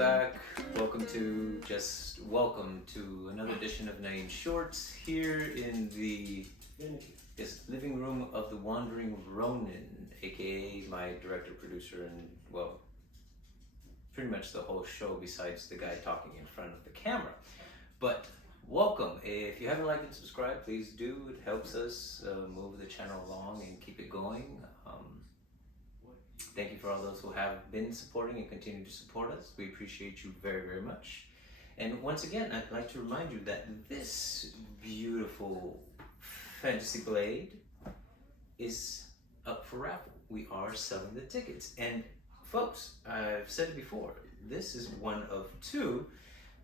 back. Welcome to another edition of Nain Shorts here in the living room of the Wandering Ronin, aka my director, producer, and well, pretty much the whole show besides the guy talking in front of the camera. But welcome. If you haven't liked and subscribed, please do. It helps us move the channel along and keep it going. Thank you for all those who have been supporting and continue to support us. We appreciate you very, very much. And once again, I'd like to remind you that this beautiful fantasy blade is up for raffle. We are selling the tickets. And folks, I've said it before, this is one of two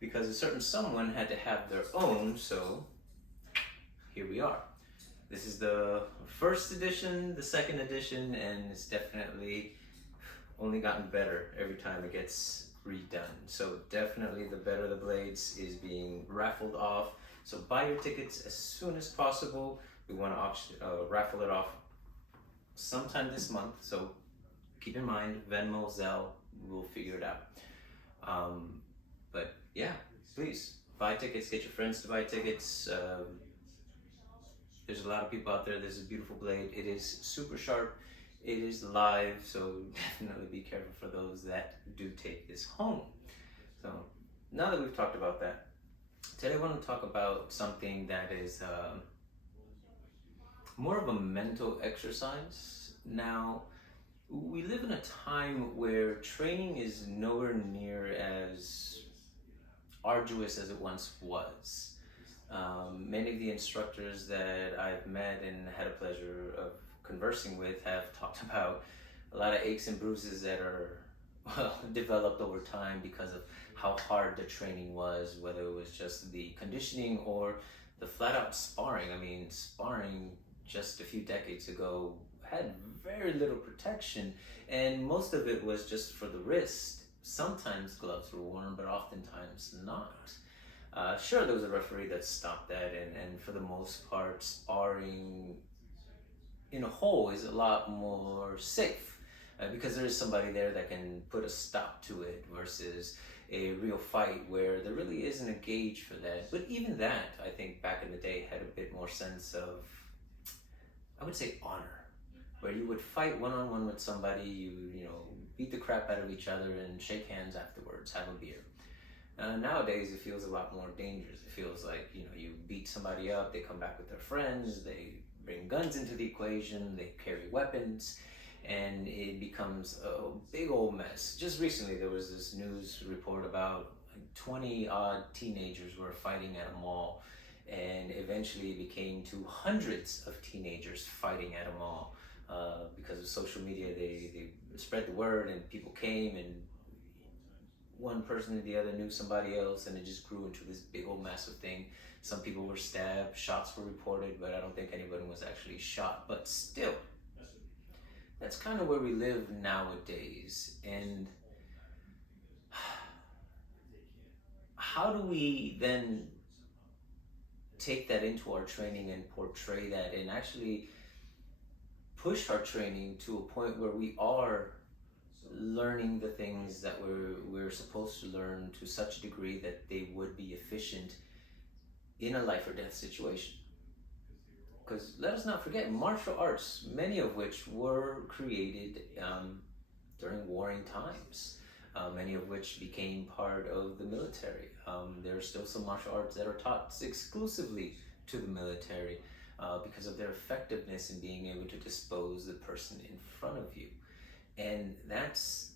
because a certain someone had to have their own, so here we are. This is the first edition, the second edition, and it's definitely only gotten better every time it gets redone. So definitely the Better the Blades is being raffled off. So buy your tickets as soon as possible. We want to raffle it off sometime this month. So keep in mind, Venmo, Zelle, we'll figure it out. But yeah, please buy tickets, get your friends to buy tickets. There's a lot of people out there. There's a beautiful blade. It is super sharp. It is live, so definitely be careful for those that do take this home. So now that we've talked about that, today I want to talk about something that is more of a mental exercise. Now, we live in a time where training is nowhere near as arduous as it once was. Many of the instructors that I've met and had a pleasure of conversing with have talked about a lot of aches and bruises that are developed over time because of how hard the training was, whether it was just the conditioning or the flat out sparring. I mean, sparring just a few decades ago had very little protection, and most of it was just for the wrist. Sometimes gloves were worn, but oftentimes not. Sure, there was a referee that stopped that, and for the most part, sparring in a whole is a lot more safe because there is somebody there that can put a stop to it versus a real fight where there really isn't a gauge for that. But even that, I think back in the day, had a bit more sense of, I would say, honor, where you would fight one-on-one with somebody, you know, beat the crap out of each other and shake hands afterwards, have a beer. Nowadays, it feels a lot more dangerous. It feels like, you know, you beat somebody up, they come back with their friends, they bring guns into the equation, they carry weapons, and it becomes a big old mess. Just recently, there was this news report about 20 odd teenagers were fighting at a mall, and eventually it became to hundreds of teenagers fighting at a mall. Because of social media, they spread the word, and people came, and one person and the other knew somebody else, and it just grew into this big old massive thing. Some people were stabbed, shots were reported, but I don't think anyone was actually shot. But still, that's kind of where we live nowadays. And how do we then take that into our training and portray that and actually push our training to a point where we are learning the things that we're supposed to learn to such a degree that they would be efficient in a life or death situation? Because let us not forget, martial arts, many of which were created during warring times, many of which became part of the military. There are still some martial arts that are taught exclusively to the military because of their effectiveness in being able to dispose the person in front of you. And that's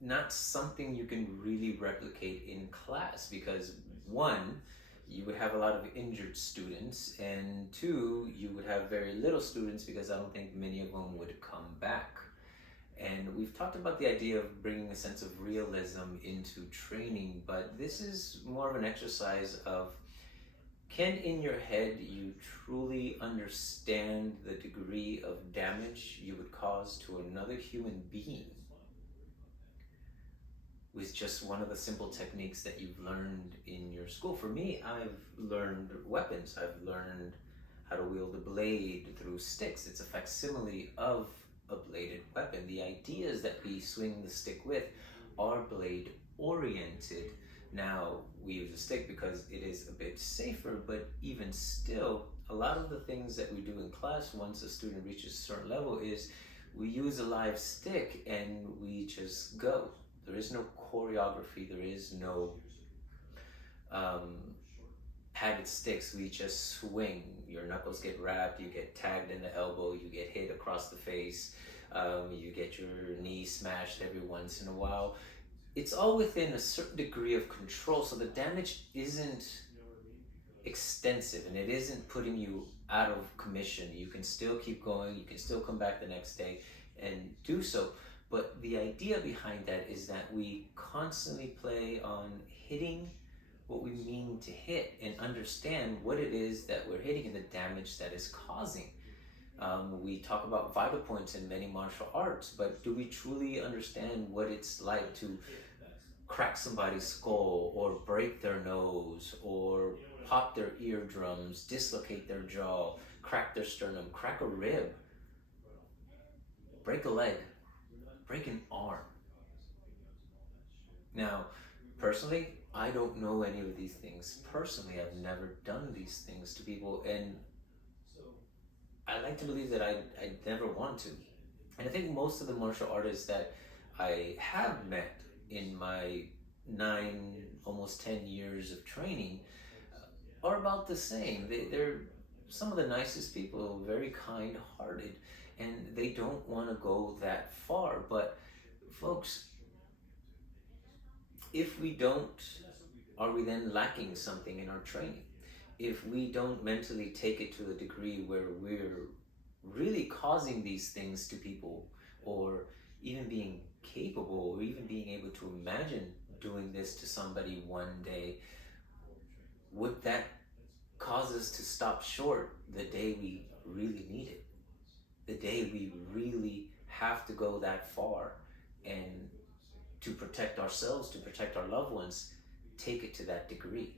not something you can really replicate in class because, one, you would have a lot of injured students, and two, you would have very little students because I don't think many of them would come back. And we've talked about the idea of bringing a sense of realism into training, but this is more of an exercise of, can in your head you truly understand the degree of damage you would cause to another human being with just one of the simple techniques that you've learned in your school? For me, I've learned weapons. I've learned how to wield a blade through sticks. It's a facsimile of a bladed weapon. The ideas that we swing the stick with are blade oriented. Now we use a stick because it is a bit safer, but even still, a lot of the things that we do in class once a student reaches a certain level is we use a live stick and we just go. There is no choreography, there is no um, padded sticks. We just swing. Your knuckles get wrapped, you get tagged in the elbow, you get hit across the face, you get your knee smashed every once in a while. It's all within a certain degree of control, so the damage isn't extensive and it isn't putting you out of commission. You can still keep going, you can still come back the next day and do so. But the idea behind that is that we constantly play on hitting what we mean to hit and understand what it is that we're hitting and the damage that is causing. We talk about vital points in many martial arts, but do we truly understand what it's like to crack somebody's skull or break their nose or pop their eardrums, dislocate their jaw, crack their sternum, crack a rib, break a leg, break an arm? Now, personally, I don't know any of these things. Personally, I've never done these things to people, and I like to believe that I never want to. And I think most of the martial artists that I have met in my 9, almost 10 years of training are about the same. They're some of the nicest people, very kind-hearted, and they don't want to go that far. But folks, if we don't, are we then lacking something in our training? If we don't mentally take it to a degree where we're really causing these things to people, or even being capable, or even being able to imagine doing this to somebody one day, would that cause us to stop short the day we really need it? The day we really have to go that far and to protect ourselves, to protect our loved ones, take it to that degree.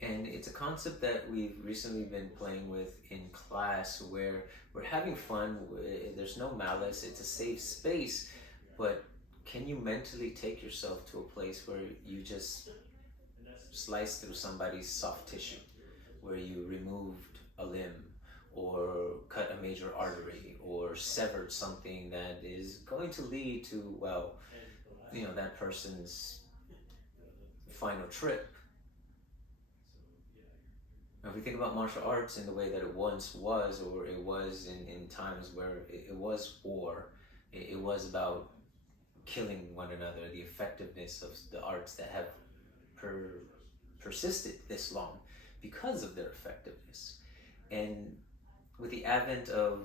And it's a concept that we've recently been playing with in class where we're having fun, there's no malice, it's a safe space, but can you mentally take yourself to a place where you just slice through somebody's soft tissue, where you removed a limb, or cut a major artery, or severed something that is going to lead to, well, that person's final trip? Now, if we think about martial arts in the way that it once was, or it was in times where it was war, it was about killing one another, the effectiveness of the arts that have persisted this long because of their effectiveness. And with the advent of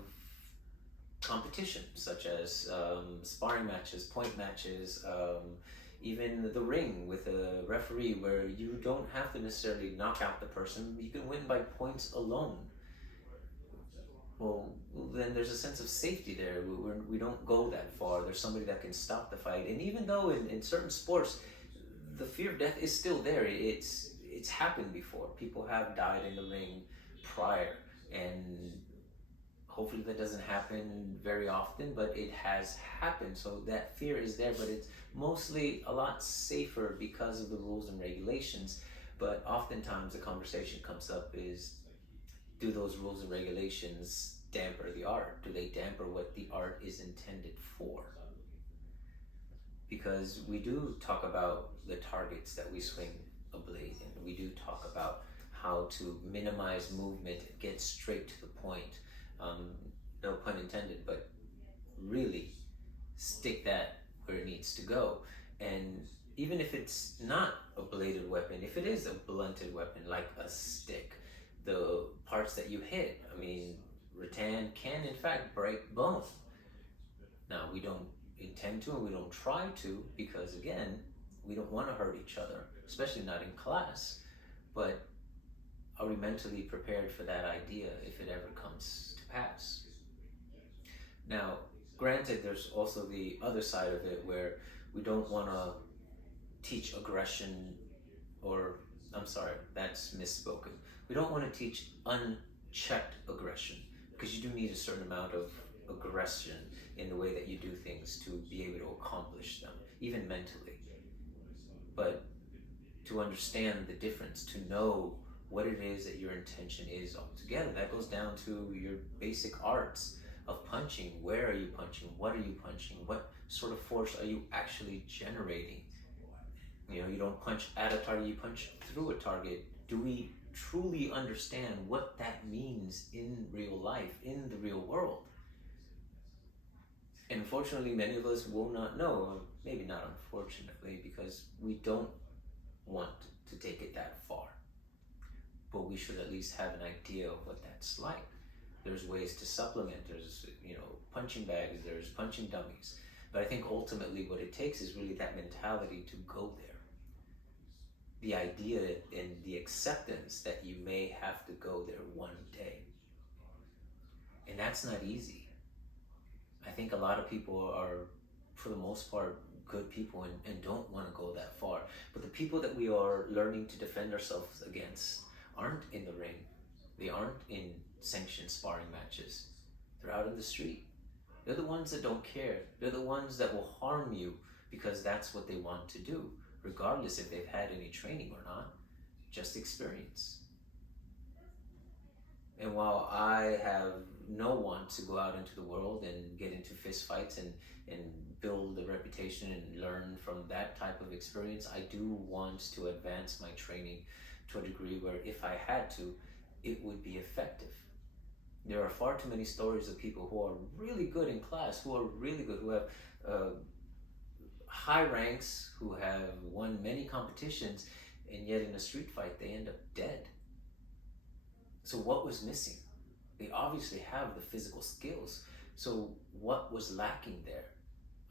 competition, such as sparring matches, point matches, even the ring with a referee, where you don't have to necessarily knock out the person, you can win by points alone. Well, then there's a sense of safety there. We don't go that far. There's somebody that can stop the fight. And even though in certain sports, the fear of death is still there, it's happened before. People have died in the ring prior, and hopefully that doesn't happen very often, but it has happened. So that fear is there, but it's mostly a lot safer because of the rules and regulations. But oftentimes the conversation comes up is, do those rules and regulations damper the art? Do they damper what the art is intended for? Because we do talk about the targets that we swing a blade in. We do talk about how to minimize movement, get straight to the point. No pun intended, but really stick that where it needs to go. And even if it's not a bladed weapon, if it is a blunted weapon like a stick, the parts that you hit, rattan can in fact break bone. Now, we don't intend to, and we don't try to, because again, we don't want to hurt each other, especially not in class. But are we mentally prepared for that idea if it ever comes to pass? Now, granted, there's also the other side of it where we don't want to teach aggression, or, I'm sorry, that's misspoken. We don't want to teach unchecked aggression, because you do need a certain amount of aggression in the way that you do things to be able to accomplish them. even mentally. But to understand the difference, to know what it is that your intention is altogether, that goes down to your basic arts of punching. Where are you punching? What are you punching? What sort of force are you actually generating? You know, you don't punch at a target, you punch through a target. Do we truly understand what that means in real life, in the real world? And unfortunately, many of us will not know, or maybe not unfortunately, because we don't want to take it that far. But we should at least have an idea of what that's like. There's ways to supplement, there's, you know, punching bags, there's punching dummies. But I think ultimately what it takes is really that mentality to go there. The idea and the acceptance that you may have to go there one day. And that's not easy. I think a lot of people are, for the most part, good people and don't want to go that far. But the people that we are learning to defend ourselves against aren't in the ring. They aren't in sanctioned sparring matches. They're out in the street. They're the ones that don't care. They're the ones that will harm you because that's what they want to do, regardless if they've had any training or not, just experience. And while I have no want to go out into the world and get into fist fights and build a reputation and learn from that type of experience, I do want to advance my training to a degree where if I had to, it would be effective. There are far too many stories of people who are really good in class, who are really good, who have high ranks, who have won many competitions, and yet in a street fight they end up dead. So what was missing? They obviously have the physical skills. So what was lacking there?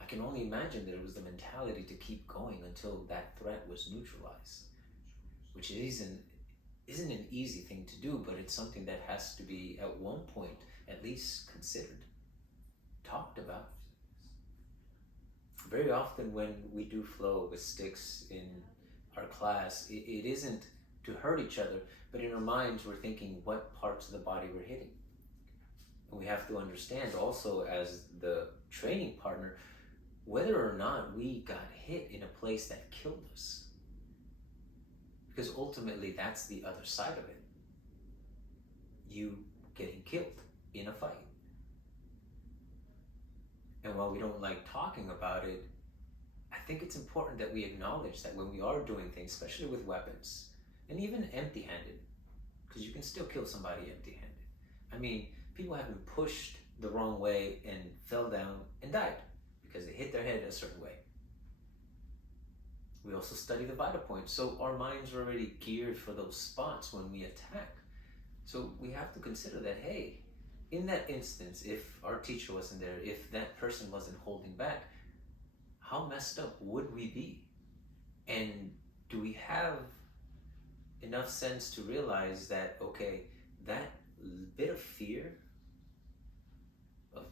I can only imagine that it was the mentality to keep going until that threat was neutralized, which isn't an easy thing to do, but it's something that has to be at one point at least considered, talked about. Very often when we do flow with sticks in our class, it isn't to hurt each other, but in our minds we're thinking what parts of the body we're hitting. And we have to understand also as the training partner whether or not we got hit in a place that killed us. Because ultimately that's the other side of it. You getting killed in a fight. And while we don't like talking about it, I think it's important that we acknowledge that when we are doing things, especially with weapons, and even empty-handed, because you can still kill somebody empty-handed. I mean, people have been pushed the wrong way and fell down and died because they hit their head a certain way. We also study the vital points, so our minds are already geared for those spots when we attack. So we have to consider that, hey, in that instance, if our teacher wasn't there, if that person wasn't holding back, how messed up would we be? And do we have enough sense to realize that, okay, that bit of fear of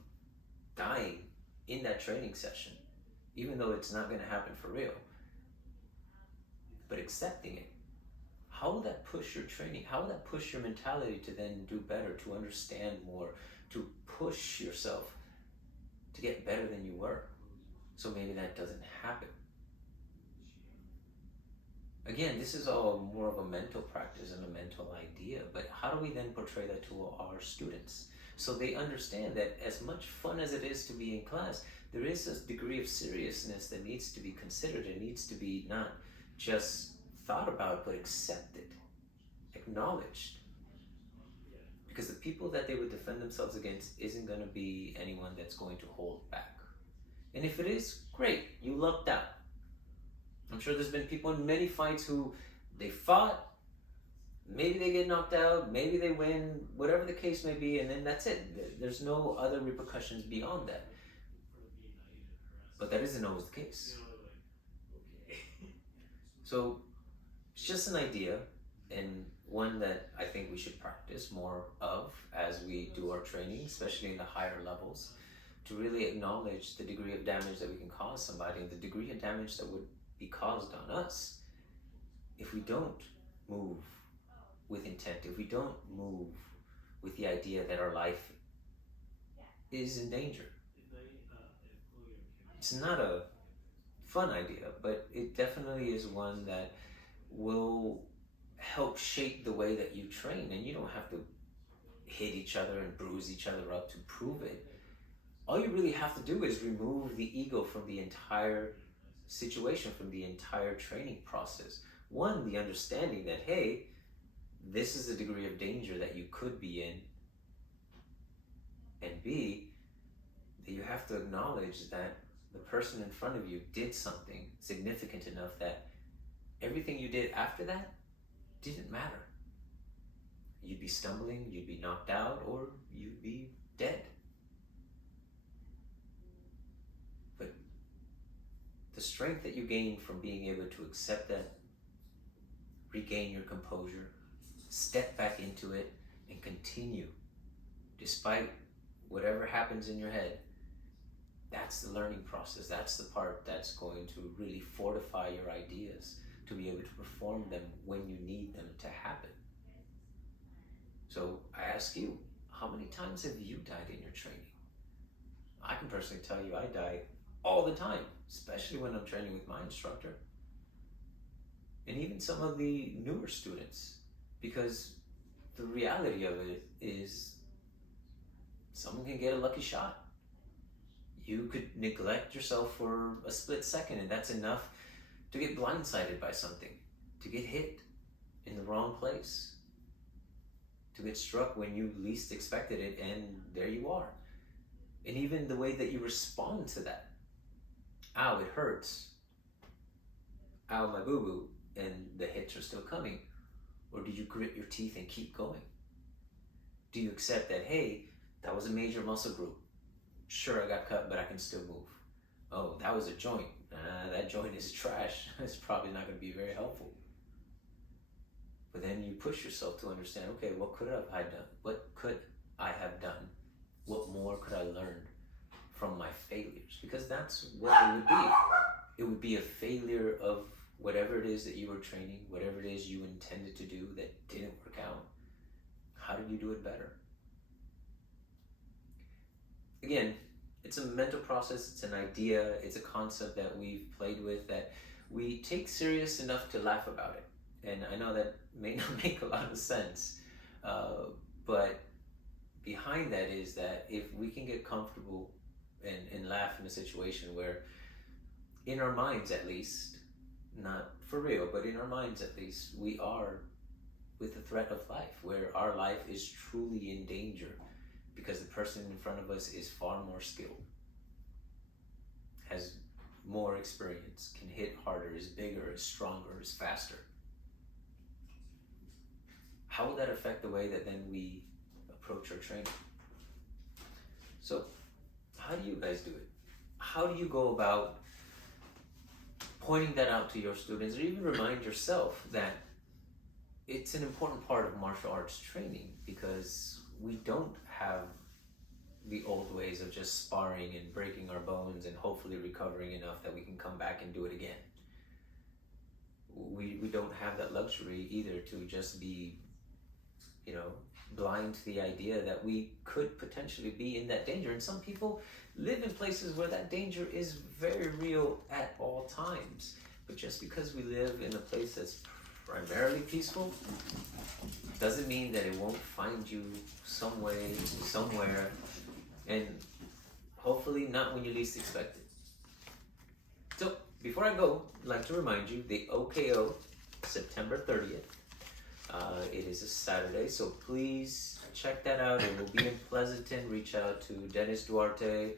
dying in that training session, even though it's not going to happen for real, but accepting it, how will that push your training? How will that push your mentality to then do better, to understand more, to push yourself to get better than you were? So maybe that doesn't happen. Again, this is all more of a mental practice and a mental idea, but how do we then portray that to our students? So they understand that as much fun as it is to be in class, there is a degree of seriousness that needs to be considered. It needs to be not just thought about, but accepted, acknowledged. Because the people that they would defend themselves against isn't going to be anyone that's going to hold back. And if it is, great, you lucked out. I'm sure there's been people in many fights who they fought, maybe they get knocked out, maybe they win, whatever the case may be, and then that's it. There's no other repercussions beyond that. But that isn't always the case. So it's just an idea, and one that I think we should practice more of as we do our training, especially in the higher levels, to really acknowledge the degree of damage that we can cause somebody and the degree of damage that would be caused on us if we don't move with intent, if we don't move with the idea that our life is in danger. It's not a fun idea, but it definitely is one that will help shape the way that you train. And you don't have to hit each other and bruise each other up to prove it. All you really have to do is remove the ego from the entire situation, from the entire training process. One, the understanding that, hey, this is the degree of danger that you could be in. And B, that you have to acknowledge that the person in front of you did something significant enough that everything you did after that didn't matter. You'd be stumbling, you'd be knocked out, or you'd be dead. But the strength that you gain from being able to accept that, regain your composure, step back into it, and continue despite whatever happens in your head, that's the learning process. That's the part that's going to really fortify your ideas to be able to perform them when you need them to happen. So I ask you, how many times have you died in your training? I can personally tell you I die all the time, especially when I'm training with my instructor. And even some of the newer students, because the reality of it is someone can get a lucky shot. You could neglect yourself for a split second, and that's enough to get blindsided by something, to get hit in the wrong place, to get struck when you least expected it, and there you are. And even the way that you respond to that. Ow, it hurts. Ow, my boo-boo, and the hits are still coming. Or do you grit your teeth and keep going? Do you accept that, hey, that was a major muscle group. Sure, I got cut, but I can still move. Oh, that was a joint. That joint is trash. It's probably not going to be very helpful. But then you push yourself to understand, okay, what could I have done? What could I have done? What more could I learn from my failures? Because that's what it would be. It would be a failure of whatever it is that you were training, whatever it is you intended to do that didn't work out. How did you do it better? Again, it's a mental process, it's an idea, it's a concept that we've played with that we take serious enough to laugh about it. And I know that may not make a lot of sense, but behind that is that if we can get comfortable and laugh in a situation where, in our minds at least, not for real, but in our minds at least, we are with the threat of life, where our life is truly in danger because the person in front of us is far more skilled, has more experience, can hit harder, is bigger, is stronger, is faster. How will that affect the way that then we approach our training? So, how do you guys do it? How do you go about pointing that out to your students, or even remind yourself that it's an important part of martial arts training, because we don't have the old ways of just sparring and breaking our bones and hopefully recovering enough that we can come back and do it again. We don't have that luxury either to just be, blind to the idea that we could potentially be in that danger. And some people live in places where that danger is very real at all times. But just because we live in a place that's primarily peaceful doesn't mean that it won't find you some way, somewhere, and hopefully not when you least expect it. So before I go, I'd like to remind you, the OKO, September 30th. It is a Saturday, so please check that out. It will be in Pleasanton. Reach out to Dennis Duarte.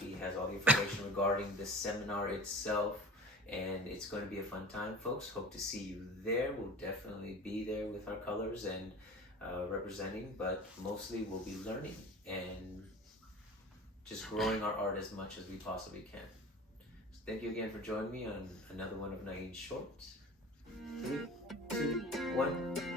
He has all the information regarding the seminar itself, and it's going to be a fun time, folks. Hope to see you there. We'll definitely be there with our colors and representing, but mostly we'll be learning and just growing our art as much as we possibly can. So thank you again for joining me on another one of Nain's shorts. 3, 2, 1.